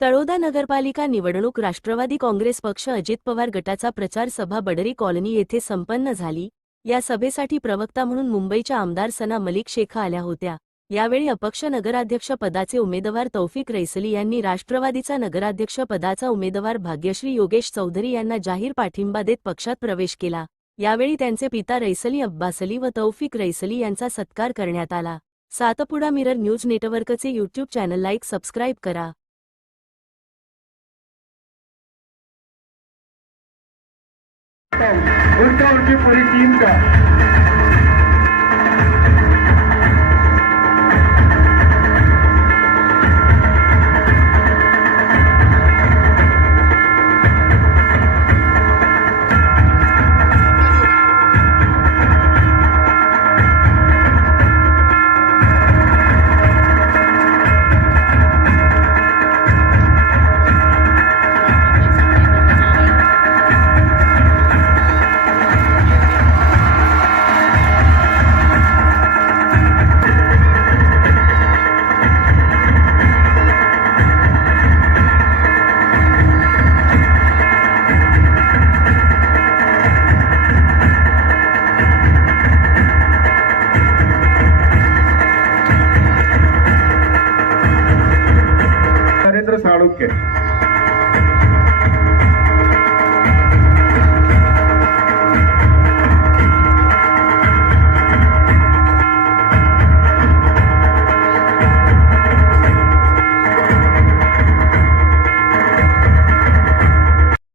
तळोदा नगरपालिका निवडणूक राष्ट्रवादी काँग्रेस पक्ष अजित पवार गटाचा प्रचार सभा बडरी कॉलनी येथे संपन्न झाली। या सभेसाठी प्रवक्ता म्हणून मुंबईच्या आमदार सना मलिक शेख आल्या होत्या। यावेळी अपक्ष नगराध्यक्ष पदाचे उमेदवार तौफिक रैसली यांनी राष्ट्रवादीचा नगराध्यक्ष पदाचा उमेदवार भाग्यश्री योगेश चौधरी यांना जाहीर पाठिंबा देत पक्षात प्रवेश केला। यावेळी त्यांचे पिता रैसली अब्बासली व तौफिक रैसली यांचा सत्कार करण्यात आला। सातपुडा मिरर न्यूज नेटवर्कचे यूट्यूब चॅनल लाईक सबस्क्राईब करा। उनका उनकी पूरी टीम का